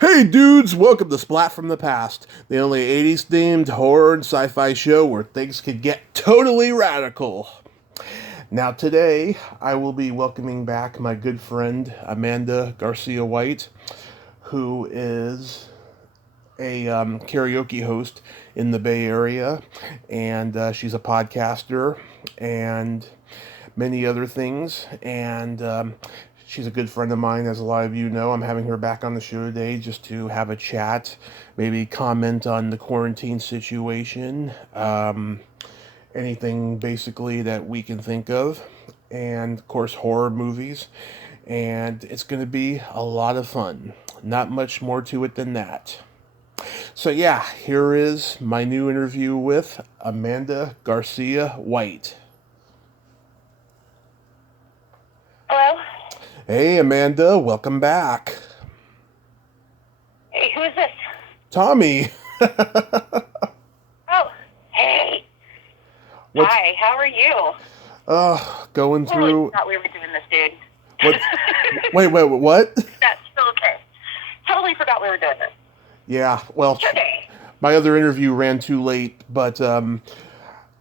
Hey dudes, welcome to Splat from the Past, the only 80s themed horror and sci fi show where things could get totally radical. Now, today, I will be welcoming back my good friend Amanda Garcia-White, who is a karaoke host in the Bay Area, and she's a podcaster and many other things. And she's a good friend of mine, as a lot of you know. I'm having her back on the show today just to have a chat, maybe comment on the quarantine situation, anything basically that we can think of, and of course, horror movies. And it's going to be a lot of fun. Not much more to it than that. So, yeah, here is my new interview with Amanda Garcia-White. Hello? Hey, Amanda, welcome back. Hey, who is this? Tommy. Oh, hey. What's, Hi, how are you? going Totally through... forgot we were doing this, dude. What? Wait, what? That's still okay. Totally forgot we were doing this. Yeah, well, Today. my other interview ran too late, but,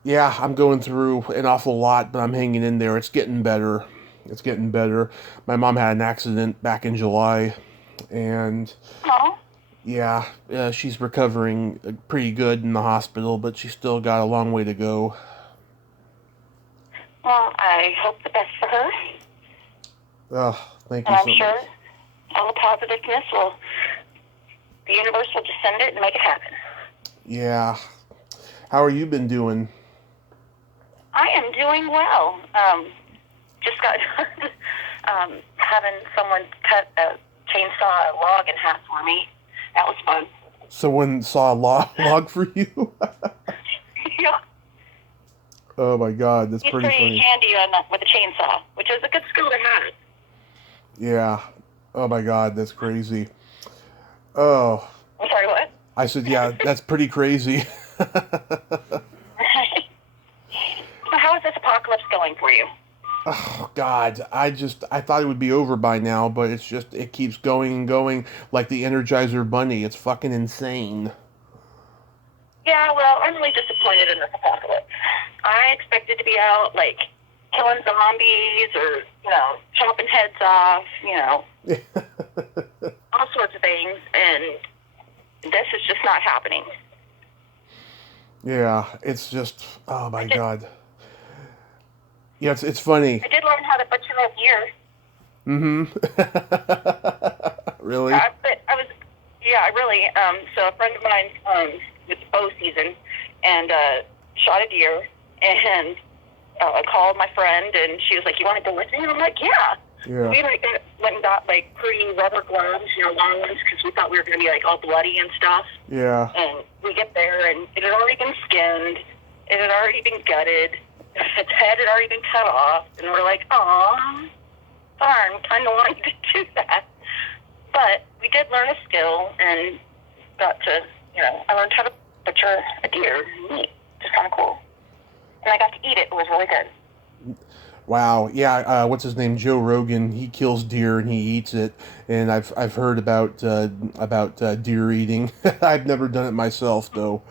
yeah, I'm going through an awful lot, but I'm hanging in there. It's getting better. It's getting better. My mom had an accident back in July, and Oh, yeah, she's recovering pretty good in the hospital, but she's still got a long way to go. well, I hope the best for her. Oh, thank you And I'm so sure much. all the positiveness the universe will just send it and make it happen. Yeah. How are you been doing? I am doing well. Just got having someone cut a chainsaw log in half for me. That was fun. Someone saw a log for you? Yeah. Oh my God, that's He's pretty pretty funny. handy with a chainsaw, which is a good skill to have. Yeah. Oh my God, that's crazy. Oh, I'm sorry, what? I said, yeah, that's pretty crazy. So how is this apocalypse going for you? Oh God, I thought it would be over by now, but it keeps going and going like the Energizer Bunny. It's fucking insane. Yeah, well, I'm really disappointed in this apocalypse. I expected to be out, like, killing zombies or, chopping heads off, all sorts of things, and this is just not happening. Yeah, it's just, oh my God. Yeah, it's funny. I did learn how to butcher a deer. Mm-hmm. Really? But I really, so a friend of mine with bow season and shot a deer, and I called my friend, and she was like, "You want to go with me?" And I'm like, "Yeah." Yeah. We went and got like pretty rubber gloves, long ones, because we thought we were going to be like all bloody and stuff. Yeah. And we get there, and it had already been skinned, it had already been gutted, its head had already been cut off, and we're like, "Aw, darn, kind of wanted to do that." But we did learn a skill and got to, I learned how to butcher a deer meat, which is kind of cool. And I got to eat it. It was really good. Wow. Yeah. What's his name? Joe Rogan. He kills deer and he eats it. And I've heard about deer eating. I've never done it myself though.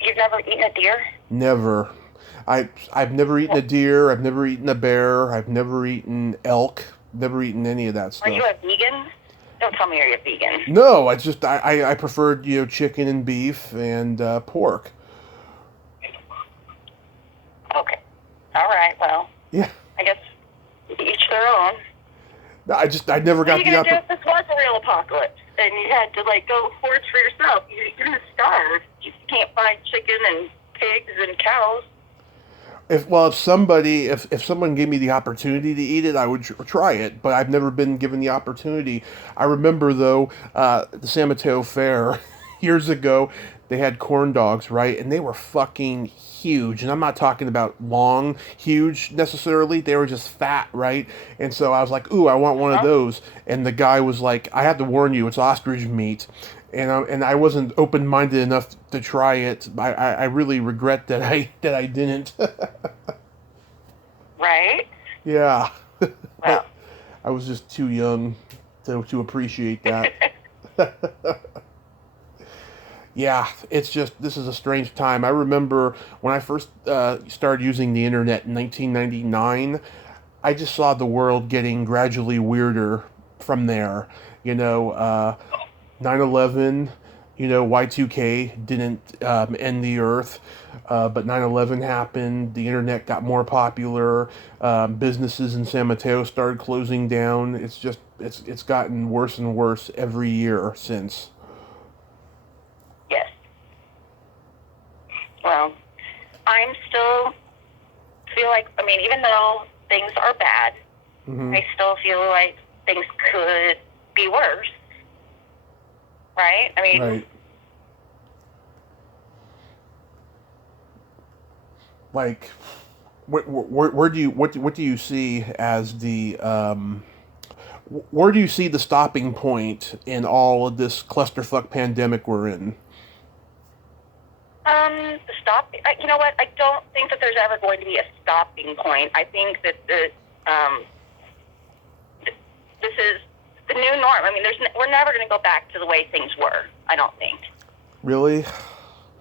You've never eaten a deer? Never. I've never eaten a deer. I've never eaten a bear. I've never eaten elk. Never eaten any of that stuff. Are you a vegan? Don't tell me you're a vegan. No, I preferred chicken and beef and pork. Okay. All right. Well, Yeah. I guess each their own. I never What got are you the gonna do if this was a real apocalypse and you had to go forage for yourself? You're gonna starve. You can't find chicken and pigs and cows. If someone gave me the opportunity to eat it, I would try it. But I've never been given the opportunity. I remember though, the San Mateo Fair years ago, they had corn dogs, right? And they were fucking huge. And I'm not talking about long, huge necessarily. They were just fat, right? And so I was like, ooh, I want one of Huh? those. And the guy was like, I have to warn you, it's ostrich meat. And I wasn't open minded enough to try it. I really regret that I didn't. Right? Yeah, Well, I was just too young. to appreciate that. Yeah, it's just, this is a strange time. I remember when I first started using the internet in 1999, I just saw the world getting gradually weirder from there. You know, 9/11, you know, Y2K didn't end the earth, but 9/11 happened. The internet got more popular. Businesses in San Mateo started closing down. It's just, it's gotten worse and worse every year since. Yes. Well, I'm still feel like, I mean, even though things are bad, Mm-hmm. I still feel like things could be worse. Right? I mean, Right. Like, where do you, what do you see as the where do you see the stopping point in all of this clusterfuck pandemic we're in? you know what? I don't think that there's ever going to be a stopping point. I think that this is the new norm. I mean, we're never going to go back to the way things were. I don't think. Really?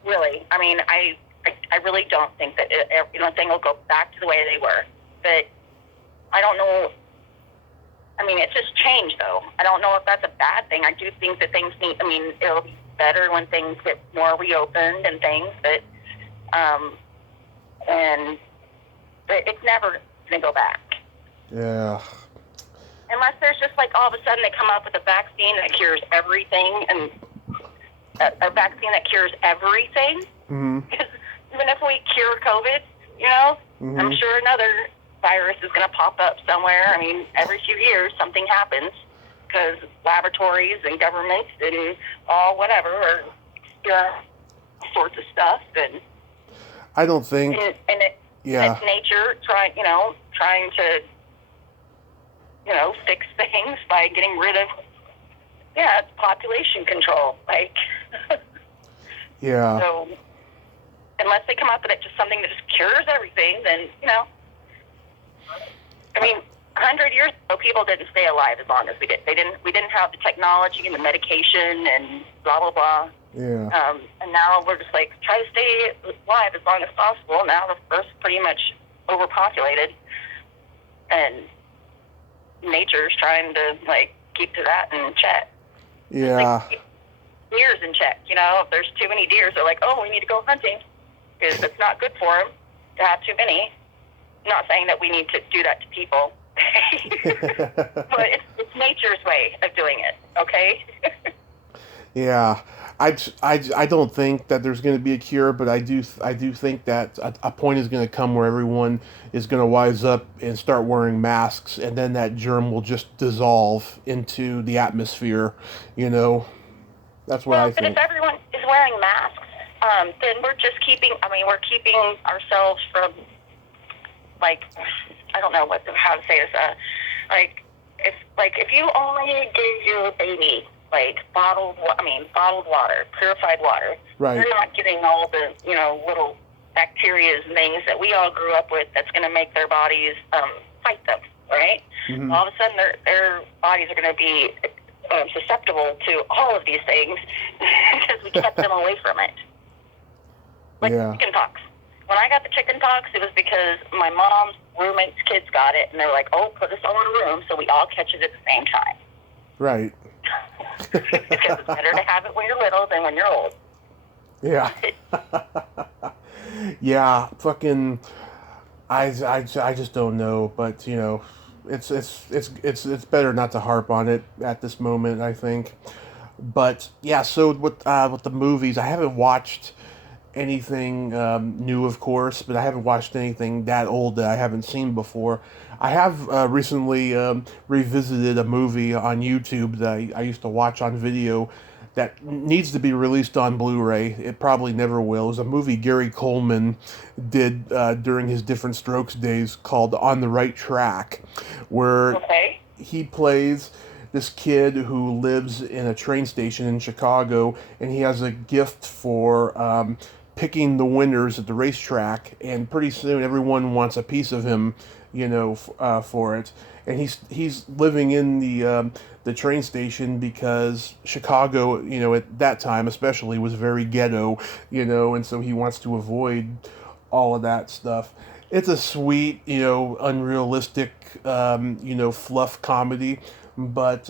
Really, I mean, I really don't think that thing will go back to the way they were. But I don't know. I mean, it's just change, though. I don't know if that's a bad thing. I do think that things need. I mean, it'll be better when things get more reopened and things. But but it's never going to go back. Yeah. Unless there's just like all of a sudden they come up with a vaccine that cures everything, and a vaccine that cures everything. Mm-hmm. Because even if we cure COVID, you know, Mm-hmm. I'm sure another virus is going to pop up somewhere. I mean, every few years something happens because laboratories and governments and all whatever are all sorts of stuff, and I don't think. Yeah. It's nature trying to fix things by getting rid of it's population control, like. Yeah. So unless they come up with just something that just cures everything, then I mean, 100 years ago, people didn't stay alive as long as we did. We didn't have the technology and the medication and blah blah blah. Yeah. And now we're just like try to stay alive as long as possible. Now the Earth's pretty much overpopulated, and nature's trying to like keep to that in check. Yeah. Like, deers in check. If there's too many deers, they're like, oh, we need to go hunting because it's not good for them to have too many. I'm not saying that we need to do that to people, but it's nature's way of doing it. Okay. Yeah. I don't think that there's going to be a cure, but I do think that a point is going to come where everyone is going to wise up and start wearing masks, and then that germ will just dissolve into the atmosphere. That's what I think. But if everyone is wearing masks, then we're just keeping. I mean, we're keeping ourselves from, like, I don't know how to say this. If you only give your baby bottled water, purified water, Right. They're not getting all the little bacteria and things that we all grew up with. That's going to make their bodies fight them, right? Mm-hmm. All of a sudden, their bodies are going to be susceptible to all of these things because we kept them away from it. Like chicken pox. When I got the chicken pox, it was because my mom's roommate's kids got it, and they're like, "Oh, put us all in a room so we all catch it at the same time." Right. Because it's better to have it when you're little than when you're old. Yeah. Yeah. Fucking. I just don't know, but it's better not to harp on it at this moment, I think. But yeah, so with the movies, I haven't watched anything new, of course, but I haven't watched anything that old that I haven't seen before. I have recently revisited a movie on YouTube that I used to watch on video that needs to be released on Blu-ray. It probably never will. It was a movie Gary Coleman did during his Different Strokes days called On the Right Track, where he plays this kid who lives in a train station in Chicago, and he has a gift for picking the winners at the racetrack, and pretty soon everyone wants a piece of him, for it. And he's living in the train station because Chicago, at that time especially, was very ghetto, and so he wants to avoid all of that stuff. It's a sweet, unrealistic, fluff comedy, but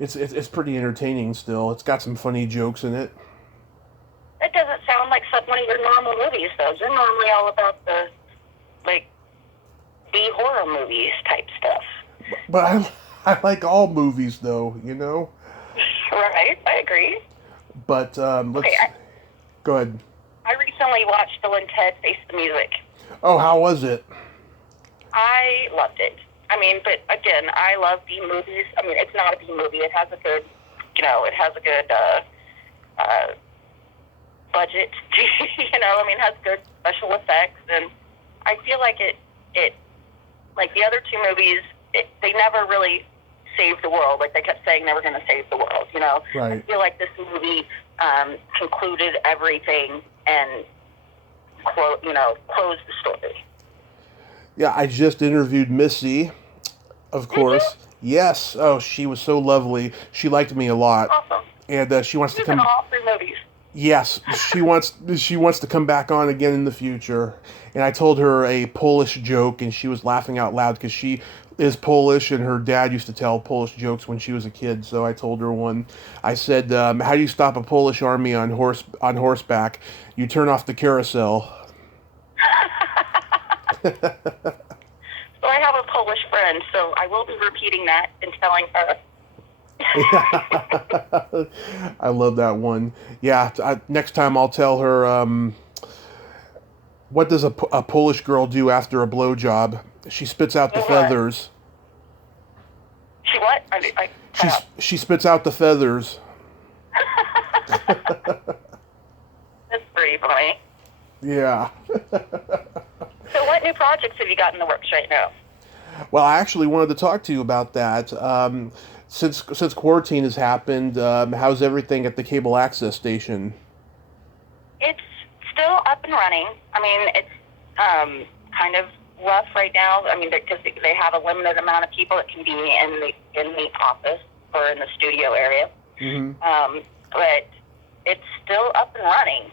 it's pretty entertaining still. It's got some funny jokes in it. It doesn't sound like one of your normal movies, though. You're normally all about the, like, B-horror movies type stuff. But I like all movies, though, Right, I agree. But go ahead. I recently watched Bill and Ted Face the Music. Oh, how was it? I loved it. I mean, but again, I love B movies. I mean, it's not a B movie. It has a good, budget. I mean, it has good special effects, and I feel like it like the other two movies, they never really saved the world. Like they kept saying they were going to save the world. Right. I feel like this movie concluded everything and closed the story. Yeah, I just interviewed Missy, of course. Mm-hmm. Yes. Oh, she was so lovely. She liked me a lot. Awesome. And she wants to She's come. in all three movies. Yes, she wants to come back on again in the future. And I told her a Polish joke, and she was laughing out loud because she is Polish, and her dad used to tell Polish jokes when she was a kid. So I told her one. I said, "How do you stop a Polish army on horseback? You turn off the carousel." So I have a Polish friend, so I will be repeating that and telling her. I love that one. Yeah, next time I'll tell her, what does a Polish girl do after a blowjob? She spits out the feathers. She what? She spits out the feathers. That's pretty funny. Yeah. So what new projects have you got in the works right now? Well, I actually wanted to talk to you about that. Since quarantine has happened, how's everything at the cable access station? It's still up and running. I mean, it's kind of rough right now. I mean, because they have a limited amount of people that can be in the office or in the studio area. Mm-hmm. But it's still up and running.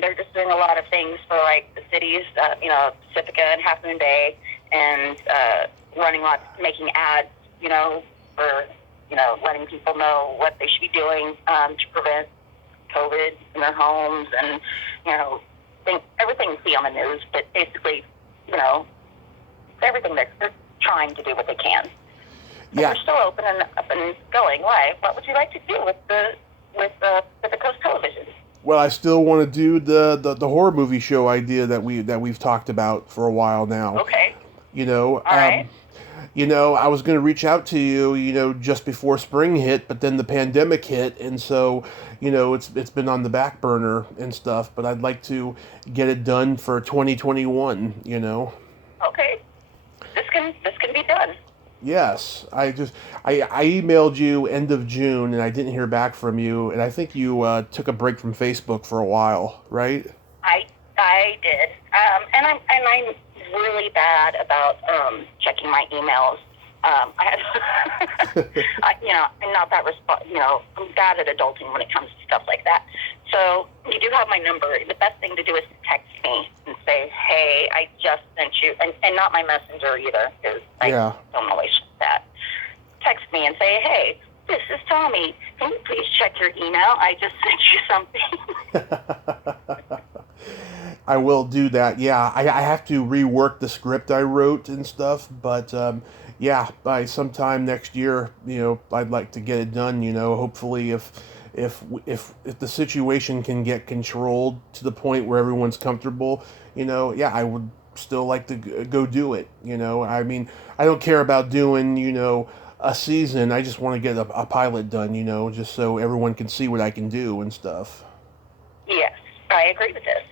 They're just doing a lot of things for like the cities, Pacifica and Half Moon Bay, and making ads, for letting people know what they should be doing to prevent COVID in their homes, and everything you see on the news. But basically, everything they're trying to do what they can. But Yeah. they're still open and up and going. Why? What would you like to do with the Pacific Coast Television? Well, I still want to do the horror movie show idea that we've talked about for a while now. Okay. All right. I was going to reach out to you, just before spring hit, but then the pandemic hit, and so, it's been on the back burner and stuff, but I'd like to get it done for 2021, Okay. This can be done. Yes, I emailed you end of June, and I didn't hear back from you, and I think you took a break from Facebook for a while, right? I did, and I'm really bad about checking my emails. I'm not that I'm bad at adulting when it comes to stuff like that. So you do have my number. The best thing to do is text me and say, "Hey, I just sent you," and not my messenger either, because I don't always that. Text me and say, "Hey, this is Tommy. Can you please check your email? I just sent you something." I will do that. Yeah, I have to rework the script I wrote and stuff, but by sometime next year, I'd like to get it done. Hopefully, if the situation can get controlled to the point where everyone's comfortable, I would still like to go do it. I mean, I don't care about doing a season. I just want to get a pilot done. Just so everyone can see what I can do and stuff. Yes, I agree with this.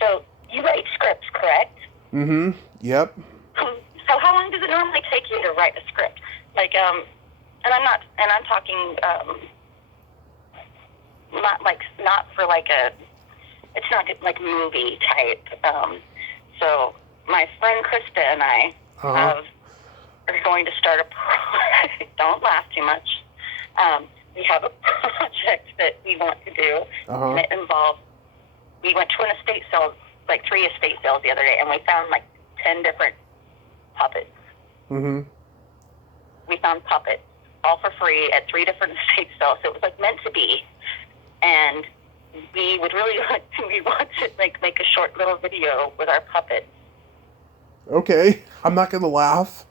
So you write scripts, correct? Mm-hmm. Yep. So how long does it normally take you to write a script? Like, and I'm talking, not for like it's not like movie type. So my friend Krista and I are going to start don't laugh too much. We have a project that we want to do, and it involves, we went to an estate sale, like 3 estate sales the other day, and we found like 10 different puppets. Mm-hmm. We found puppets, all for free, at 3 different estate sales. So it was like meant to be. And we would really want to like make a short little video with our puppets. Okay, I'm not gonna laugh.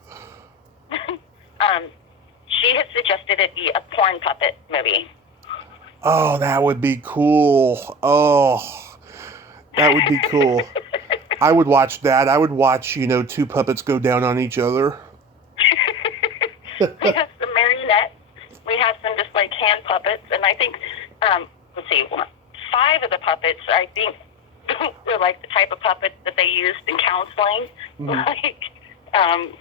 She has suggested it be a porn puppet movie. Oh, that would be cool. Oh, that would be cool. I would watch that. I would watch, 2 puppets go down on each other. We have some marionettes. We have some just like hand puppets, and I think, let's see, 5 of the puppets, I think, were like the type of puppets that they used in counseling. Mm-hmm.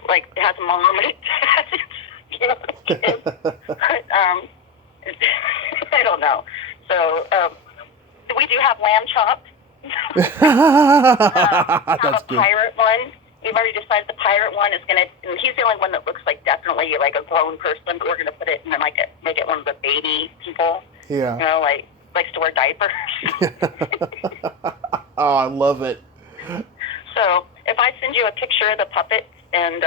Like it has a mom and it has, but I don't know. So we do have lamb chops. Have That's a good. pirate one. We've already decided the pirate one is going to, and he's the only one that looks like definitely like a grown person, but we're going to put it in like make it one of the baby people. Yeah. Like likes to wear diapers. Oh, I love it. So if I send you a picture of the puppet and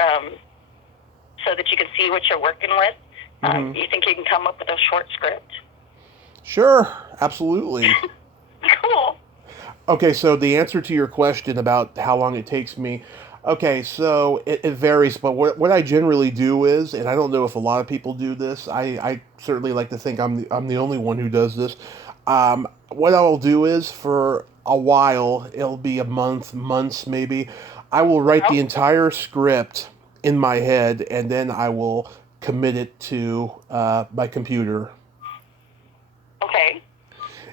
so that you can see what you're working with, you think you can come up with a short script? Sure, absolutely. Cool. Okay, so the answer to your question about how long it takes me, okay, so it varies, but what I generally do is, and I don't know if a lot of people do this, I certainly like to think I'm the only one who does this. What I'll do is, for a while, it'll be a months maybe, I will write the entire script in my head, and then I will commit it to my computer. Okay.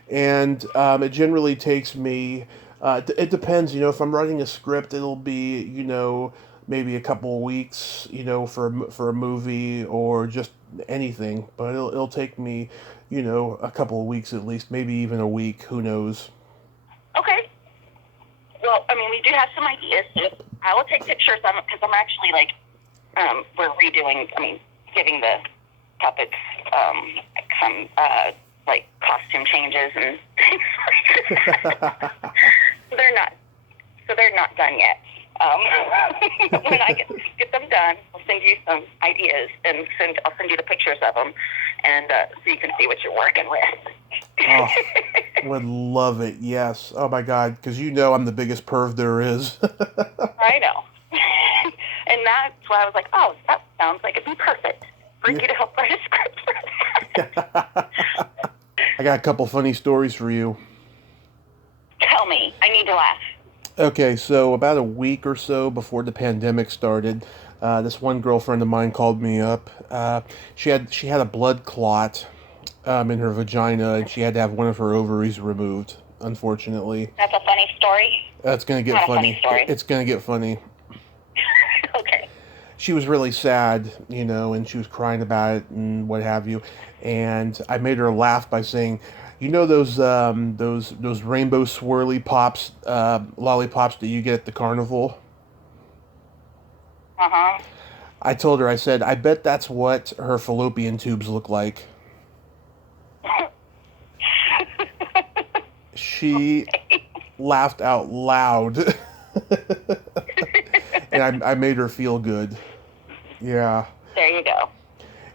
And it generally takes me, it depends, if I'm writing a script, it'll be, maybe a couple of weeks, for a movie or just anything. But it'll take me, a couple of weeks at least, maybe even a week, who knows. Okay. Well, I mean, we do have some ideas. So I will take pictures of it because I'm actually like, we're redoing, giving the puppets some like costume changes and things like that. They're not done yet. When I get them done, I'll send you some ideas and I'll send you the pictures of them, and so you can see what you're working with. Oh, would love it. Yes. Oh my God, because I'm the biggest perv there is. I know. And that's why I was like, oh, that sounds like it'd be perfect for you to help write a script for that. I got a couple funny stories for you. Tell me. I need to laugh. Okay, so about a week or so before the pandemic started, this one girlfriend of mine called me up. She had a blood clot in her vagina, and she had to have one of her ovaries removed, unfortunately. That's a funny story? That's going to get funny. It's going to get funny. Okay. She was really sad, and she was crying about it and what have you. And I made her laugh by saying, those rainbow swirly pops, lollipops that you get at the carnival? Uh-huh. I told her, I said, I bet that's what her fallopian tubes look like. She laughed out loud. And I made her feel good. Yeah. There you go.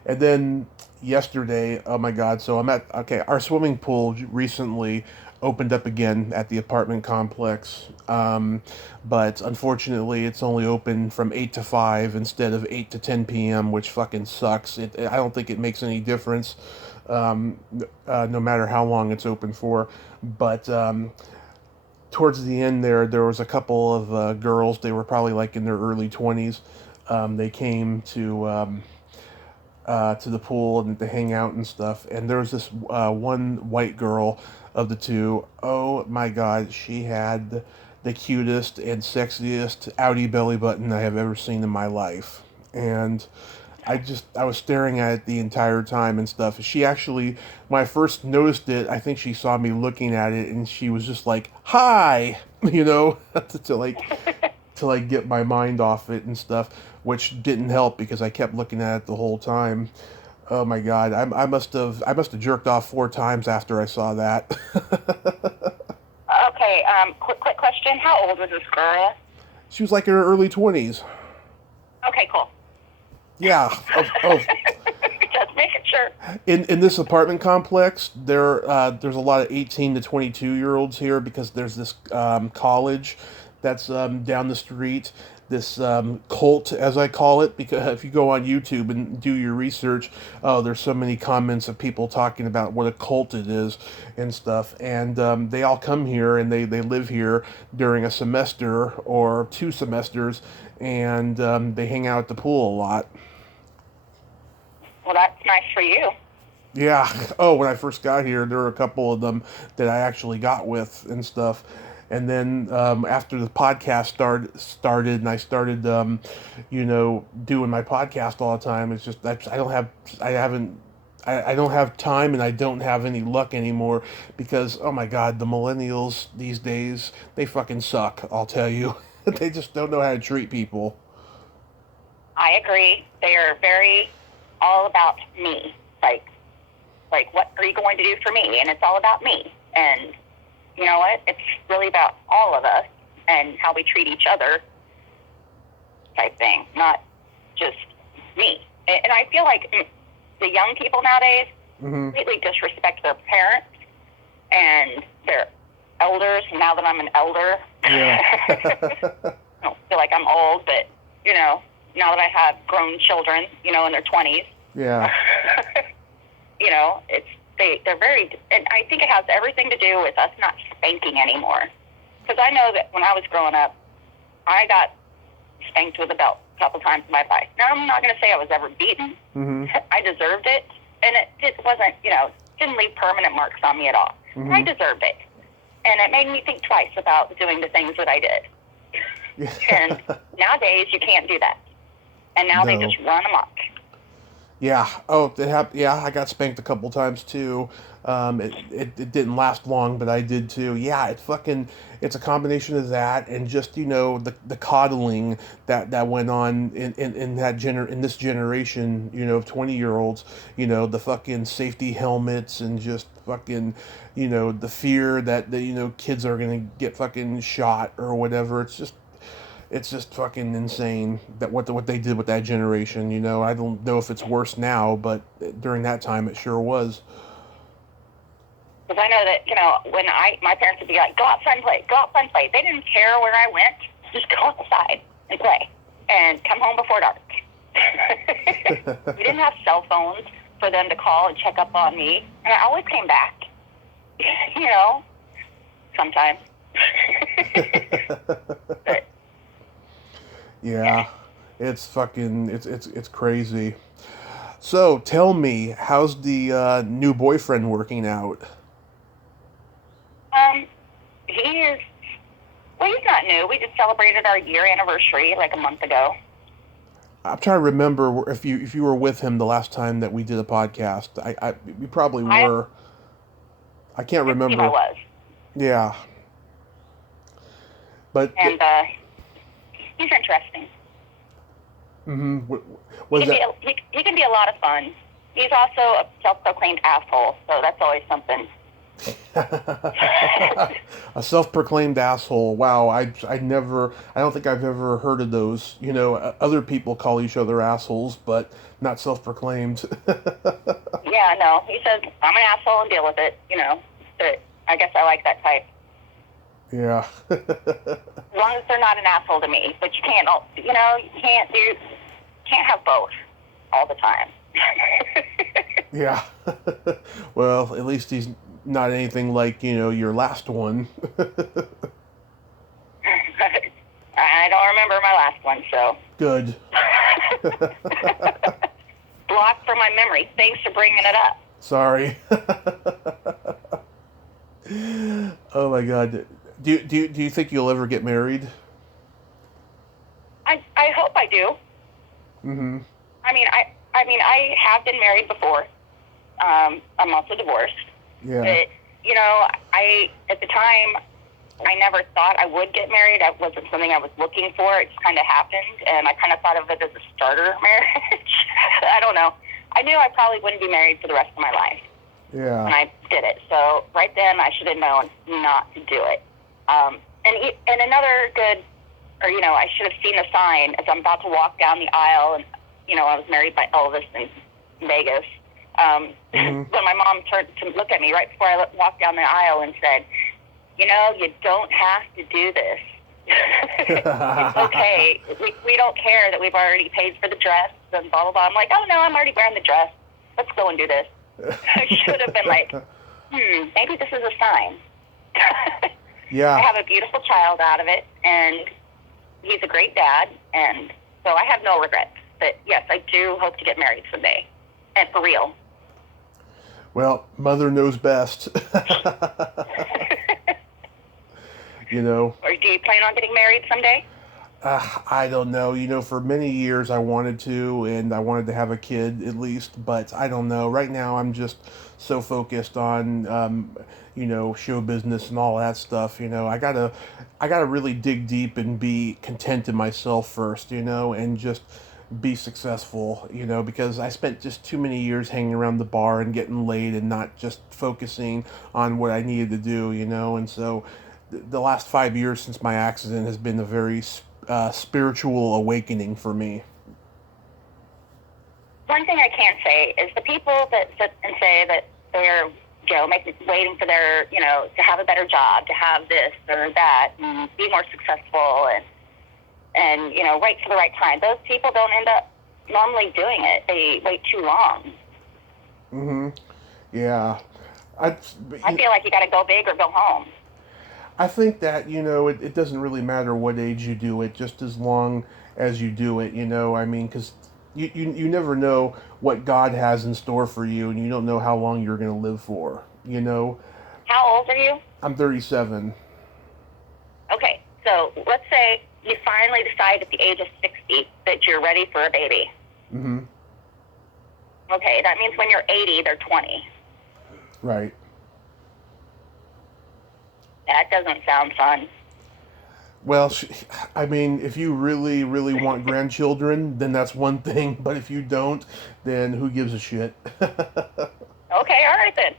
And then yesterday, oh my God, so our swimming pool recently opened up again at the apartment complex. But unfortunately, it's only open from 8 to 5 instead of 8 to 10 p.m., which fucking sucks. I don't think it makes any difference, no matter how long it's open for. But towards the end there was a couple of girls. They were probably like in their early 20s. They came to the pool and to hang out and stuff. And there was this one white girl of the two. Oh my God, she had the cutest and sexiest outie belly button I have ever seen in my life. And I was staring at it the entire time and stuff. She actually, when I first noticed it, I think she saw me looking at it and she was just like, "Hi," to get my mind off it and stuff, which didn't help because I kept looking at it the whole time. Oh my God, I must have jerked off 4 times after I saw that. Okay, quick question. How old was this girl? She was like in her early 20s. Okay, cool. Yeah. Oh, Just making sure. in this apartment complex, there's a lot of 18 to 22-year-olds here because there's this college that's down the street. This cult, as I call it, because if you go on YouTube and do your research, oh, there's so many comments of people talking about what a cult it is and stuff. And they all come here and they live here during a semester or 2 semesters, and they hang out at the pool a lot. Well, that's nice for you. Yeah. Oh, when I first got here, there were a couple of them that I actually got with and stuff. And then after the podcast started, and I started, doing my podcast all the time. It's just I don't have time, and I don't have any luck anymore because oh my God, the millennials these days, they fucking suck. I'll tell you, they just don't know how to treat people. I agree. They are very all about me. Like, what are you going to do for me? And it's all about me. And you know what? It's really about all of us and how we treat each other type thing, not just me. And I feel like the young people nowadays completely disrespect their parents and their elders. Now that I'm an elder, Yeah. I don't feel like I'm old, but, now that I have grown children, in their 20s, Yeah. they're very, and I think it has everything to do with us not spanking anymore. Because I know that when I was growing up, I got spanked with a belt a couple times in my life. Now, I'm not going to say I was ever beaten. I deserved it, and it wasn't, didn't leave permanent marks on me at all. I deserved it. And it made me think twice about doing the things that I did. And nowadays, you can't do that. And now they just run amok. Yeah. Oh, yeah, I got spanked a couple times too. It didn't last long, but I did too. Yeah, it's a combination of that and just the coddling that went on in this generation of 20-year-olds. The fucking safety helmets and just fucking the fear that the kids are gonna get fucking shot or whatever. It's just fucking insane that what they did with that generation. I don't know if it's worse now, but during that time it sure was. Because I know that, when my parents would be like, go outside and play, go outside and play. They didn't care where I went. Just go outside and play and come home before dark. We didn't have cell phones for them to call and check up on me. And I always came back, sometimes. But, yeah, it's fucking, it's crazy. So tell me, how's the new boyfriend working out? he's not new. We just celebrated our year anniversary like a month ago. I'm trying to remember if you were with him the last time that we did a podcast. We probably were. I can't remember. I was. Yeah. But and he's interesting. He can be a lot of fun. He's also a self-proclaimed asshole, so that's always something. A self-proclaimed asshole. Wow, I don't think I've ever heard of those. Other people call each other assholes, but not self-proclaimed. Yeah, no. He says, I'm an asshole and deal with it, But I guess I like that type. Yeah. As long as they're not an asshole to me. But you can't, you can't have both all the time. Yeah. Well, at least he's not anything like, your last one. I don't remember my last one, so. Good. Blocked from my memory. Thanks for bringing it up. Sorry. Oh my God. Do you think you'll ever get married? I hope I do. Mm-hmm. I have been married before. I'm also divorced. Yeah. But, at the time, I never thought I would get married. That wasn't something I was looking for. It just kind of happened, and I kind of thought of it as a starter marriage. I don't know. I knew I probably wouldn't be married for the rest of my life. Yeah. And I did it. So right then, I should have known not to do it. And another good, or, I should have seen the sign as I'm about to walk down the aisle, and, I was married by Elvis in Vegas. When my mom turned to look at me right before I walked down the aisle and said, you don't have to do this. It's okay. We don't care that we've already paid for the dress and blah, blah, blah. I'm like, oh, no, I'm already wearing the dress. Let's go and do this. I should have been like, maybe this is a sign. Yeah. I have a beautiful child out of it, and he's a great dad, and so I have no regrets. But, yes, I do hope to get married someday, and for real. Well, mother knows best. Or do you plan on getting married someday? I don't know. For many years I wanted to, and I wanted to have a kid at least, but I don't know. Right now I'm just so focused on, show business and all that stuff. I gotta really dig deep and be content in myself first, and just be successful, because I spent just too many years hanging around the bar and getting laid and not just focusing on what I needed to do, and so the last 5 years since my accident has been a very spiritual awakening for me. One thing I can say is the people that sit and say that they're, waiting for their, to have a better job, to have this or that, and be more successful, and wait for the right time. Those people don't end up normally doing it. They wait too long. Yeah. I feel like you got to go big or go home. I think that, it doesn't really matter what age you do it, just as long as you do it, because you never know what God has in store for you, and you don't know how long you're going to live for, How old are you? I'm 37. Okay, so let's say you finally decide at the age of 60 that you're ready for a baby. Okay, that means when you're 80, they're 20. Right. That doesn't sound fun. Well, if you really, really want grandchildren, then that's one thing. But if you don't, then who gives a shit? Okay, all right then.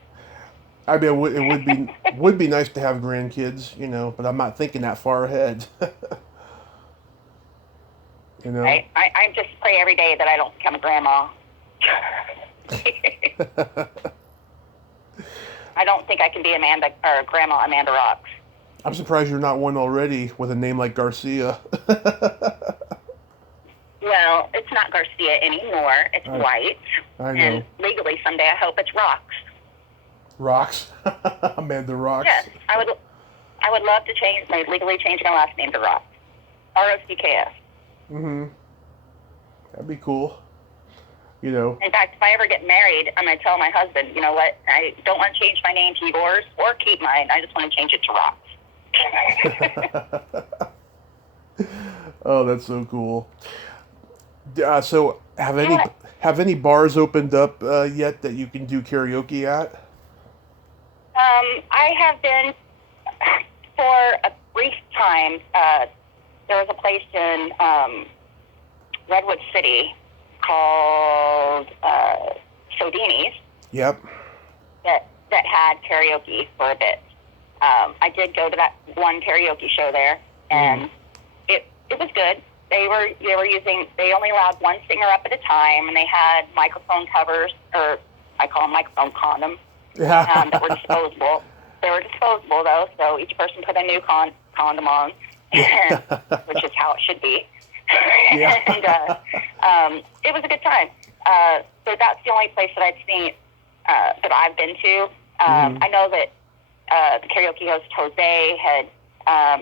I mean, it would be nice to have grandkids, but I'm not thinking that far ahead. I just pray every day that I don't become a grandma. I don't think I can be Grandma Amanda Rocks. I'm surprised you're not one already with a name like Garcia. Well, it's not Garcia anymore. It's White. I know. And legally someday I hope it's Rocks. Rocks? Amanda Rocks? Yes, I would love to legally change my last name to Rocks. Rocks. That'd be cool. In fact, if I ever get married, I'm going to tell my husband, you know what, I don't want to change my name to yours or keep mine. I just want to change it to Rocks. Oh, that's so cool. So, have any bars opened up yet that you can do karaoke at? I have been for a brief time. There was a place in Redwood City called Sodini's. Yep. That had karaoke for a bit. I did go to that one karaoke show there, and it was good. They only allowed one singer up at a time, and they had microphone covers, or I call them microphone condoms, that were disposable. They were disposable though, so each person put a new condom on, which is how it should be. Yeah. And it was a good time. So that's the only place that I've seen that I've been to. I know that the karaoke host Jose had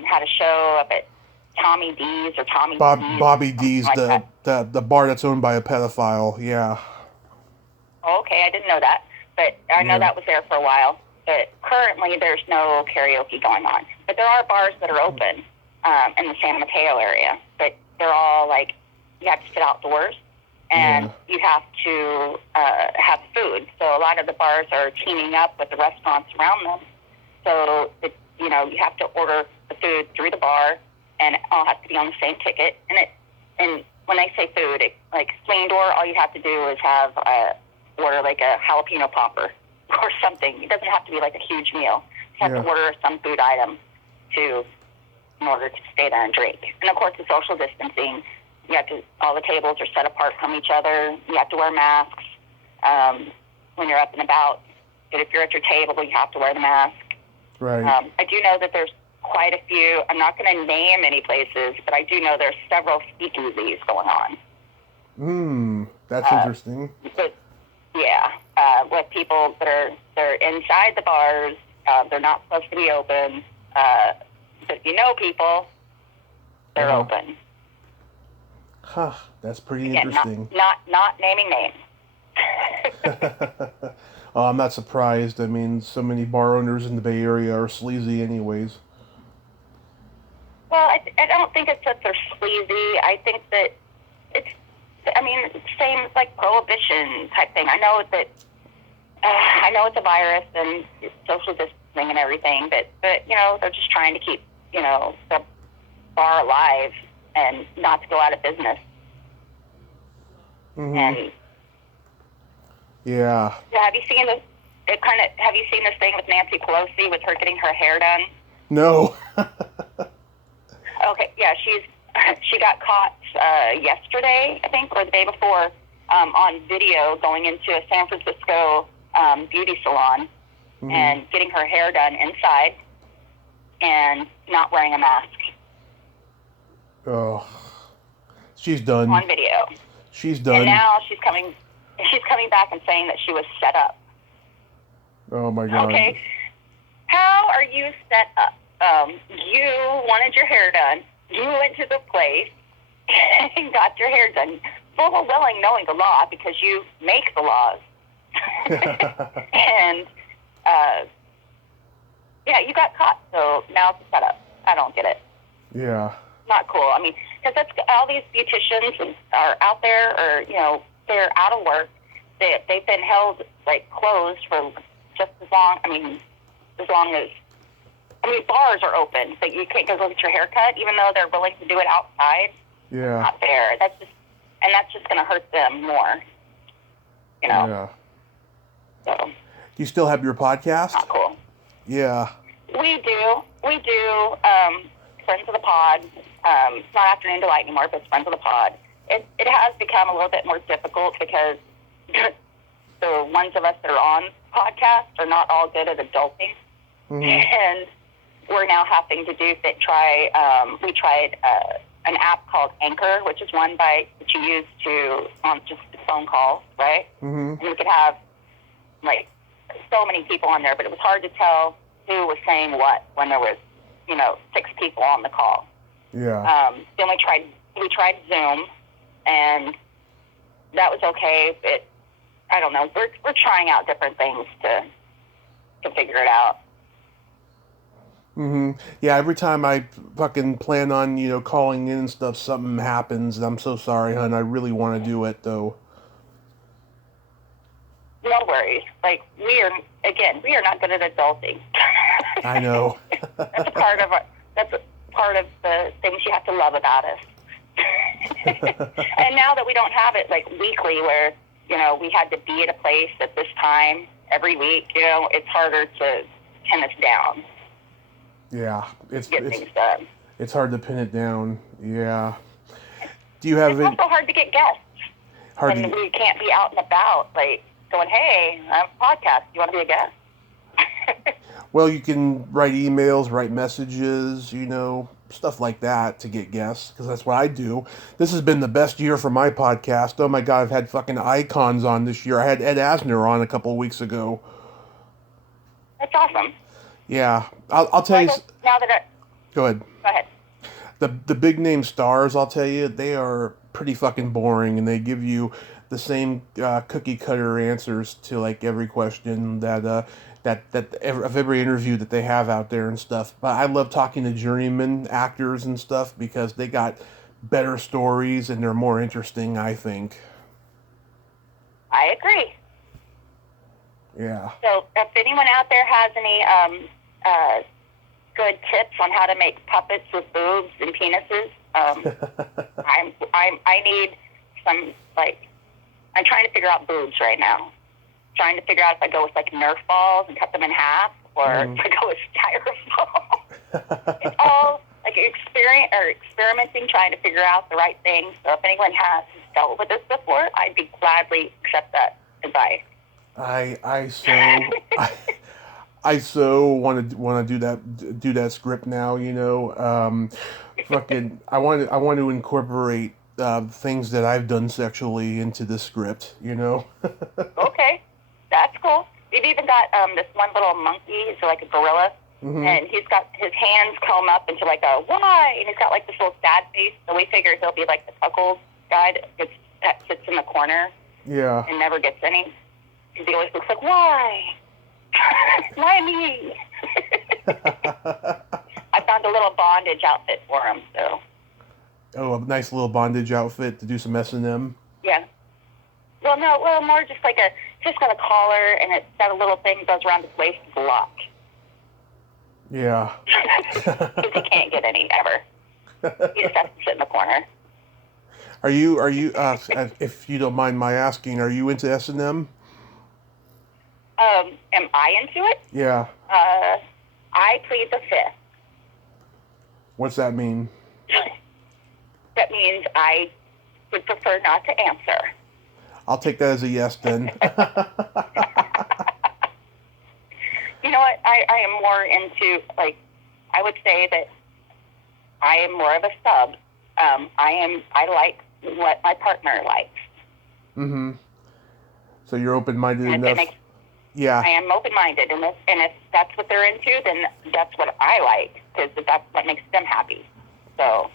had a show up at Tommy D's or Tommy D's. Bobby D's, like the bar that's owned by a pedophile. Yeah. Okay, I didn't know that, but I know that was there for a while. But currently, there's no karaoke going on. But there are bars that are open in the San Mateo area, but they're all like, you have to sit outdoors, and you have to have food. So a lot of the bars are teaming up with the restaurants around them. So you have to order the food through the bar, and it all has to be on the same ticket. And when I say food, like swing door, all you have to do is have order like a jalapeno popper or something. It doesn't have to be like a huge meal. You have to order some food item in order to stay there and drink. And of course, the social distancing. All the tables are set apart from each other. You have to wear masks when you're up and about. But if you're at your table, you have to wear the mask. Right. I do know that there's quite a few. I'm not going to name any places, but I do know there's several speakeasies going on. That's interesting. But with people they're inside the bars. They're not supposed to be open. But if you know people, they're open. Huh, that's pretty interesting. Not naming names. Oh, I'm not surprised. I mean, so many bar owners in the Bay Area are sleazy anyways. Well, I don't think it's that they're sleazy. I think that it's same like prohibition type thing. I know that I know it's a virus and social distancing and everything, but they're just trying to keep the bar alive and not to go out of business. Mm-hmm. And have you seen this? Have you seen this thing with Nancy Pelosi with her getting her hair done? No. Okay, yeah, she got caught yesterday, I think, or the day before, on video going into a San Francisco beauty salon and getting her hair done inside and not wearing a mask. Oh, she's done. On video. She's done. And now she's coming back and saying that she was set up. Oh my God. Okay. How are you set up? You wanted your hair done. You went to the place and got your hair done, full of knowing the law because you make the laws. And you got caught. So now it's a setup. I don't get it. Yeah. Not cool. I mean, because that's all these beauticians are out there, or they're out of work. They've been held closed for just as long. As long as bars are open, but you can't go get your hair cut, even though they're willing to do it outside. Yeah. Not fair. That's just going to hurt them more. Yeah. So. Do you still have your podcast? Not cool. Yeah. We do. Friends of the Pod. It's not Afternoon Delight anymore, but it's Friends of the Pod. It has become a little bit more difficult because the ones of us that are on podcasts are not all good at adulting. Mm-hmm. And we're now having to we tried an app called Anchor, which is one that you use on just phone calls, right? Mm-hmm. And you could have so many people on there, but it was hard to tell who was saying what when there was 6 people on the call. Yeah. Then we tried Zoom, and that was okay. But I don't know. We're trying out different things to figure it out. Mm-hmm. Yeah, every time I fucking plan on, calling in and stuff, something happens, and I'm so sorry, hon. I really want to do it, though. No worries. We are not good at adulting. I know. That's a part of the things you have to love about us. And now that we don't have it weekly, where we had to be at a place at this time every week, it's harder to pin us down. Yeah, get things done. It's hard to pin it down. Yeah. Do you have? It's also hard to get guests. We can't be out and about going, "Hey, I have a podcast. Do you want to be a guest?" Well, you can write emails, write messages, stuff like that to get guests, because that's what I do. This has been the best year for my podcast. Oh my God, I've had fucking icons on this year. I had Ed Asner on a couple of weeks ago. That's awesome. Yeah, I'll tell you. Now that go ahead. Go ahead. The big name stars, I'll tell you, they are pretty fucking boring, and they give you the same cookie cutter answers to every question that of every interview that they have out there and stuff. But I love talking to journeyman actors and stuff because they got better stories and they're more interesting, I think. I agree. Yeah. So if anyone out there has any good tips on how to make puppets with boobs and penises, I need some I'm trying to figure out boobs right now. trying to figure out if I go with like Nerf balls and cut them in half, or if I go with styrofoam. It's all like experimenting, trying to figure out the right thing. So if anyone has dealt with this before, I'd be gladly accept that advice. I so want to do that script now. I want to incorporate things that I've done sexually into the script. Okay, that's cool. We've even got this one little monkey. He's like a gorilla. Mm-hmm. And he's got his hands comb up into like a why, and he's got like this little sad face. So we figure he'll be like the cuckold guy that sits in the corner. Yeah. And never gets any. Because he always looks like, why? Why me? I found a little bondage outfit for him, so. Oh, a nice little bondage outfit to do some S&M? Yeah. Well, more just like just got a collar, and it's got a little thing that goes around his waist with a lock. Yeah. Because he can't get any ever. He just has to sit in the corner. Are you, if you don't mind my asking, are you into S&M? Am I into it? Yeah. I plead the fifth. What's that mean? That means I would prefer not to answer. I'll take that as a yes then. You know what? I am more into, like, I would say that I am more of a sub. I like what my partner likes. Mm-hmm. So you're open-minded enough. Yeah. I am open-minded, and if that's what they're into, then that's what I like, because that's what makes them happy. So.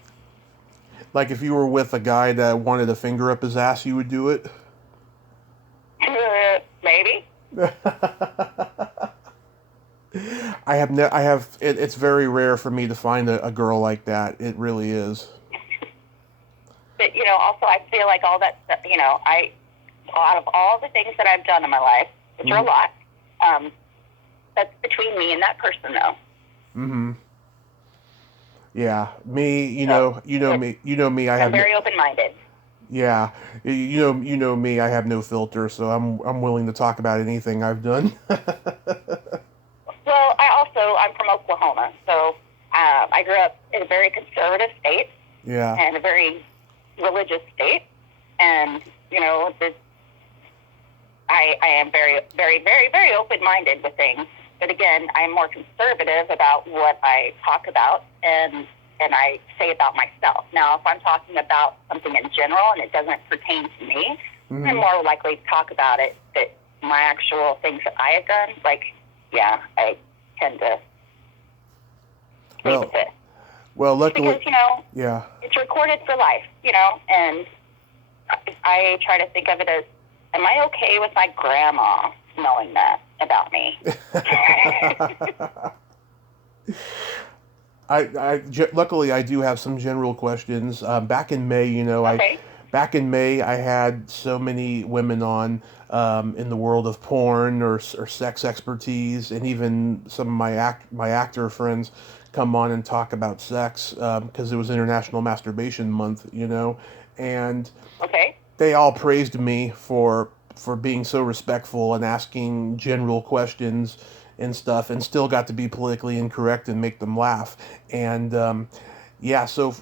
Like if you were with a guy that wanted a finger up his ass, you would do it? Maybe. It's very rare for me to find a girl like that. It really is. But, also I feel like all that stuff, out of all the things that I've done in my life, which are a lot, that's between me and that person, though. Mm-hmm. Yeah, me, you know me. I'm very open-minded. Yeah, you know me. I have no filter, so I'm willing to talk about anything I've done. Well, I'm from Oklahoma, so I grew up in a very conservative state. Yeah. And a very religious state, and I am very, very, very, very open-minded with things. But again, I'm more conservative about what I talk about and I say about myself. Now, if I'm talking about something in general and it doesn't pertain to me, mm-hmm. I'm more likely to talk about it. That my actual things that I have done, I tend to leave with it. Well, luckily, because, it's recorded for life, and I try to think of it as, am I okay with my grandma knowing that about me? Luckily, I do have some general questions. Back in May, okay. I had so many women on in the world of porn or sex expertise, and even some of my actor friends come on and talk about sex because it was International Masturbation Month, and okay. They all praised me for being so respectful and asking general questions and stuff, and still got to be politically incorrect and make them laugh. And so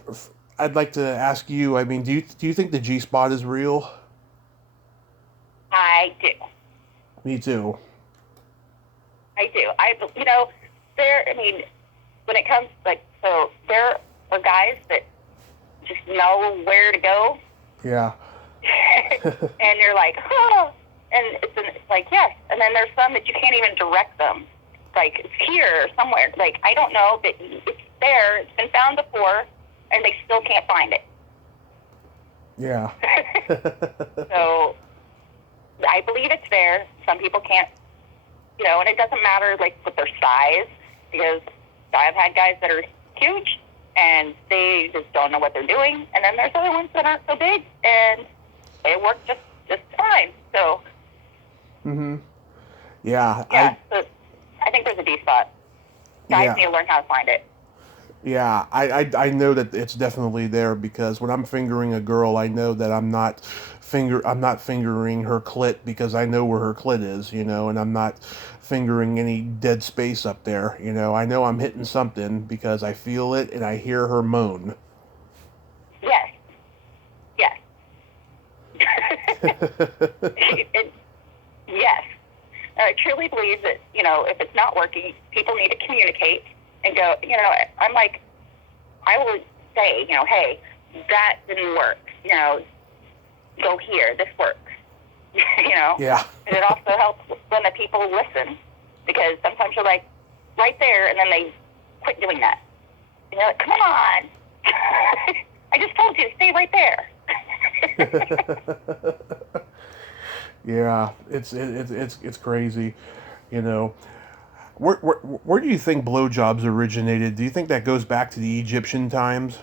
I'd like to ask you. I mean, do you think the G-spot is real? I do. Me too. I do. When it comes there are guys that just know where to go. Yeah. And you're like, oh, and it's like, yes. And then there's some that you can't even direct them. Like, it's here somewhere. Like, I don't know, but it's there. It's been found before, and they still can't find it. Yeah. So, I believe it's there. Some people can't, and it doesn't matter, with their size, because I've had guys that are huge, and they just don't know what they're doing. And then there's other ones that aren't so big, and they work just fine. So. Mm-hmm. Yeah. Yeah. So I think there's a D spot. Guys need to learn how to find it. Yeah, I know that it's definitely there because when I'm fingering a girl, I know that I'm not fingering her clit because I know where her clit is, and I'm not fingering any dead space up there, I know I'm hitting something because I feel it and I hear her moan. Yes, yes. it, yes. I truly believe that, if it's not working, people need to communicate and go, I'm like, I will say, hey, that didn't work, go here, this works, Yeah. And it also helps when the people listen, because sometimes you're like, right there, and then they quit doing that. And you're like, come on. I just told you, stay right there. Yeah, it's crazy, you know. Where do you think blowjobs originated? Do you think that goes back to the Egyptian times?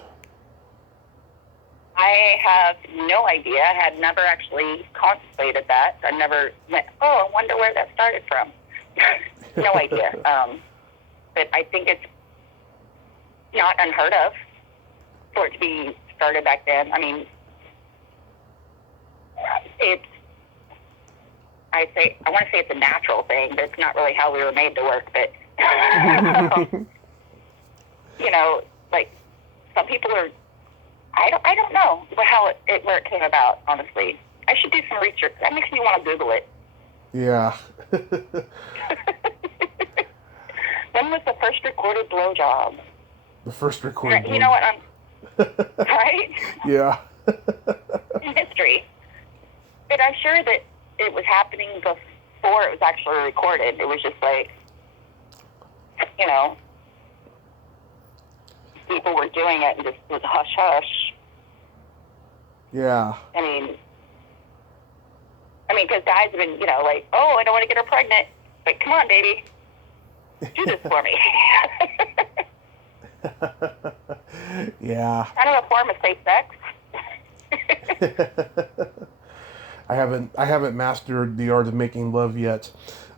I have no idea. I had never actually contemplated that. I never went, oh, I wonder where that started from. No idea. But I think it's not unheard of for it to be started back then. I mean, I want to say it's a natural thing, but it's not really how we were made to work. But, like some people are, I don't know where it came about, honestly. I should do some research. That makes me want to Google it. Yeah. When was the first recorded blowjob? The first recorded You know what? Right? Yeah. In history. But I'm sure that it was happening before it was actually recorded. It was just like, people were doing it and just was hush hush. Yeah. I mean, because guys have been, like, oh, I don't want to get her pregnant. But come on, baby. Do this for me. Yeah. I don't know, form of safe sex. I haven't mastered the art of making love yet,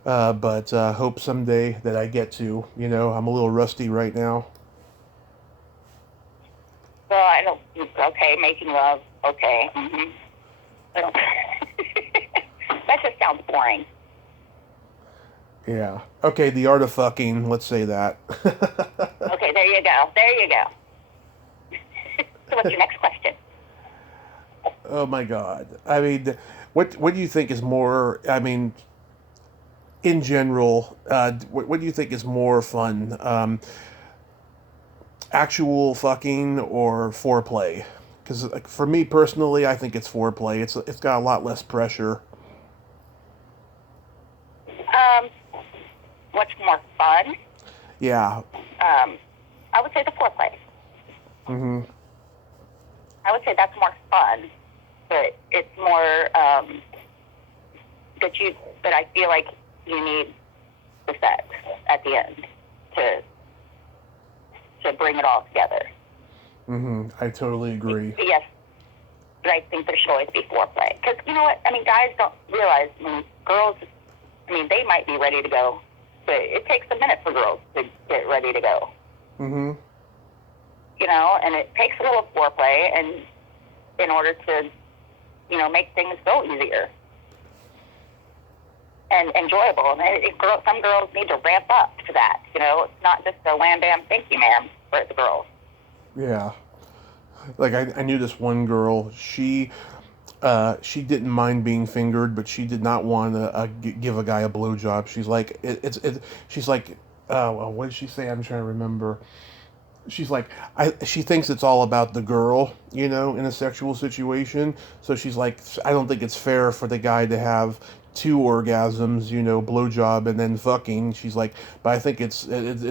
but hope someday that I get to. I'm a little rusty right now. Well, I don't. Okay, making love. Okay. Mm-hmm. I don't. That just sounds boring. Yeah. Okay, the art of fucking. Let's say that. Okay, there you go. There you go. So, what's your next question? Oh my God. I mean, what do you think is more? I mean, in general, what do you think is more fun? Actual fucking or foreplay? Because for me personally, I think it's foreplay. It's got a lot less pressure. What's more fun? Yeah. I would say the foreplay. Mm-hmm. I would say that's more fun, but it's more that I feel like you need the sex at the end to bring it all together. Mm-hmm. I totally agree. Yes, but I think there should always be foreplay. Because you know what? I mean, guys don't realize, girls, they might be ready to go, but it takes a minute for girls to get ready to go. Mm-hmm. And it takes a little foreplay and in order to, make things go easier and enjoyable. And some girls need to ramp up to that. It's not just a wham bam thank you ma'am for the girls. Yeah. Like I knew this one girl. She didn't mind being fingered, but she did not want to give a guy a blowjob. She's like she's like what did she say? I'm trying to remember. She's like, she thinks it's all about the girl, in a sexual situation. So she's like, I don't think it's fair for the guy to have two orgasms, blowjob and then fucking. She's like, but I think it's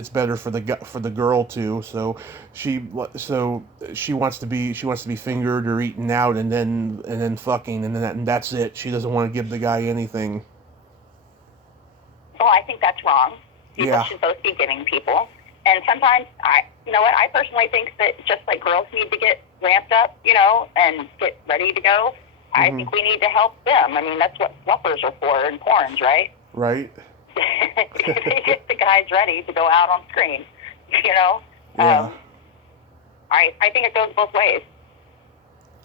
better for the girl too. So she wants to be fingered or eaten out and then fucking and that's it. She doesn't want to give the guy anything. Well, I think that's wrong. People Yeah. should both be giving people. And sometimes, I personally think that just like girls need to get ramped up, and get ready to go, Mm-hmm. I think we need to help them. That's what fluffers are for in porns, right? Right. They get the guys ready to go out on screen, Yeah. I think it goes both ways.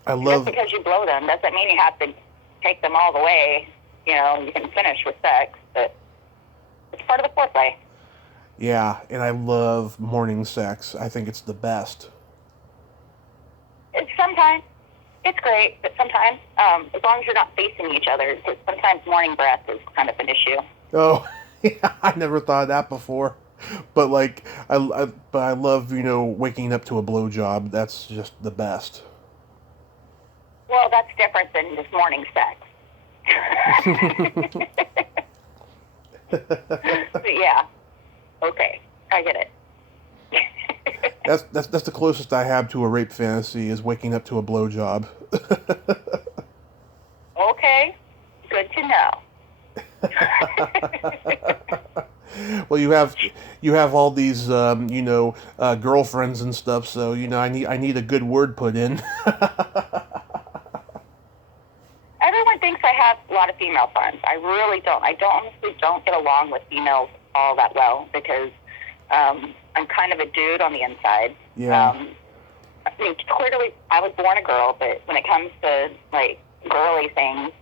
I Just love. because you blow them doesn't mean you have to take them all the way. You know, you can finish with sex, but it's part of the foreplay. Yeah, and I love morning sex. I think it's the best. Sometimes it's great, but sometimes, as long as you're not facing each other, because sometimes morning breath is kind of an issue. Oh, yeah, I never thought of that before. But like, but I love waking up to a blowjob. That's just the best. Well, that's different than just morning sex. But yeah. Okay, I get it. That's the closest I have to a rape fantasy is waking up to a blowjob. Okay, good to know. Well, you have all these girlfriends and stuff, so I need a good word put in. Everyone thinks I have a lot of female friends. I really don't. I honestly don't get along with females all that well because I'm kind of a dude on the inside. Yeah. I mean, clearly, I was born a girl, but when it comes to like girly things,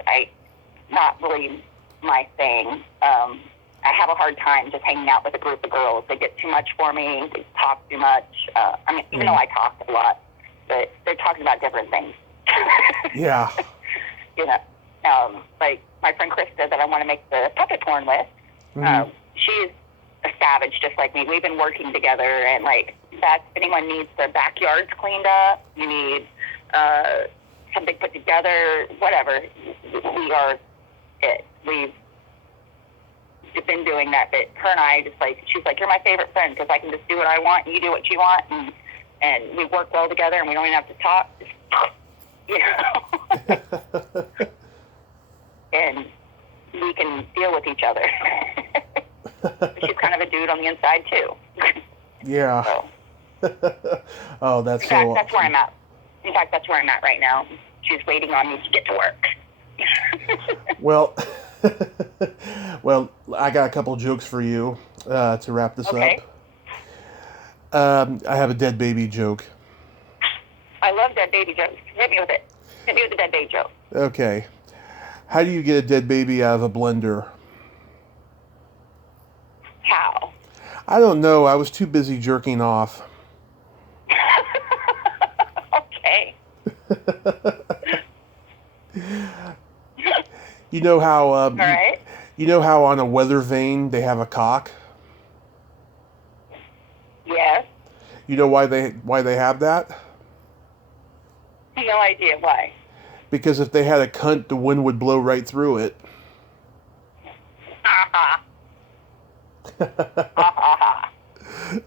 not really my thing. I have a hard time just hanging out with a group of girls. They get too much for me. They talk too much. I mean, even though I talk a lot, but they're talking about different things. Yeah. Like my friend Krista that I want to make the puppet porn with. Mm-hmm. She's a savage just like me. We've been working together, and like if anyone needs their backyards cleaned up, you need something put together, whatever. We are it. We've been doing that. But her and I just like she's like, you're my favorite friend because I can just do what I want, and you do what you want, and we work well together, and we don't even have to talk. And we can deal with each other. She's kind of a dude on the inside too. Yeah. So. Oh, that's in fact, so. that's where I'm at. In fact, that's where I'm at right now. She's waiting on me to get to work. Well, well, I got a couple jokes for you to wrap this Okay. up. I have a dead baby joke. I love dead baby jokes. Hit me with it. Hit me with the dead baby joke. Okay. How do you get a dead baby out of a blender? How? I don't know. I was too busy jerking off. Okay. You know how All right. you know how on a weather vane they have a cock? Yes. You know why they have that? No idea why. Because if they had a cunt, the wind would blow right through it. Ha ha.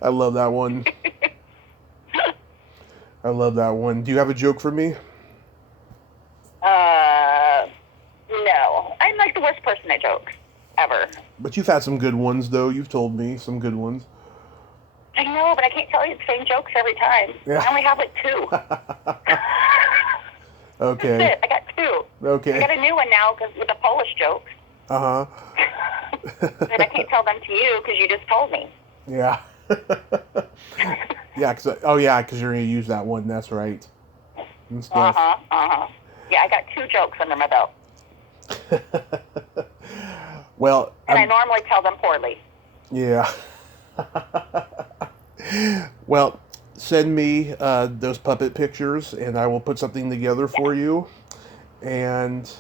I love that one. I love that one. Do you have a joke for me? No. I'm like the worst person at jokes ever. But you've had some good ones, though. You've told me some good ones. I know, but I can't tell you the same jokes every time. Yeah. I only have like two. Okay. That's it. I got two. Okay. I got a new one now because with the Polish jokes. Uh-huh. And I can't tell them to you because you just told me. Yeah. Yeah, because you're going to use that one. That's right. And stuff. Yeah, I got two jokes under my belt. Well, And I normally tell them poorly. yeah. Well, send me those puppet pictures, and I will put something together for you. And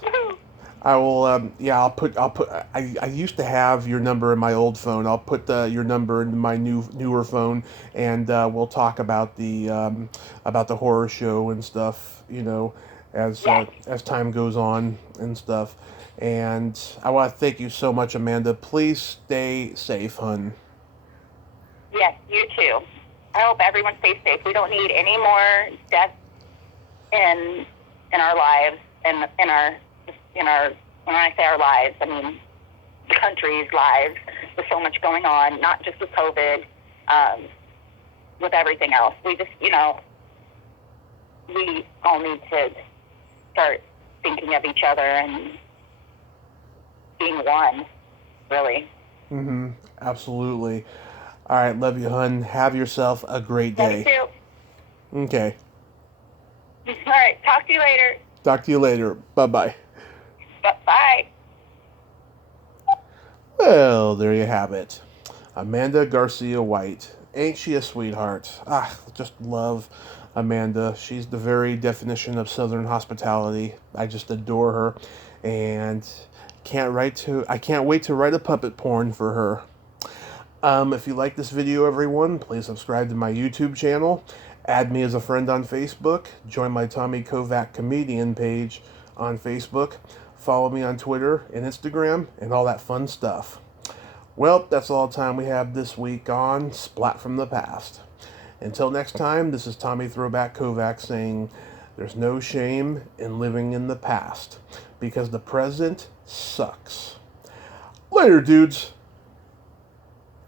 I will. I'll put. I used to have your number in my old phone. I'll put your number in my newer phone, and we'll talk about the horror show and stuff. As time goes on and stuff. And I want to thank you so much, Amanda. Please stay safe, hun. Yes, you too. I hope everyone stays safe. We don't need any more death in our lives and in our when I say our lives, I mean the country's lives. With so much going on, not just with COVID, with everything else. We just we all need to start thinking of each other and being one, really. Absolutely. All right, love you, hun. Have yourself a great day. Love you too. Okay. All right. Talk to you later. Talk to you later. Bye-bye. Bye. Well, there you have it. Amanda Garcia-White. Ain't she a sweetheart? Just love Amanda. She's the very definition of Southern hospitality. I just adore her, and I can't wait to write a puppet porn for her. If you like this video, everyone, please subscribe to my YouTube channel. Add me as a friend on Facebook. Join my Tommy Kovac comedian page on Facebook. Follow me on Twitter and Instagram and all that fun stuff. Well, that's all the time we have this week on Splat from the Past. Until next time, this is Tommy Throwback Kovac saying there's no shame in living in the past because the present sucks. Later, dudes.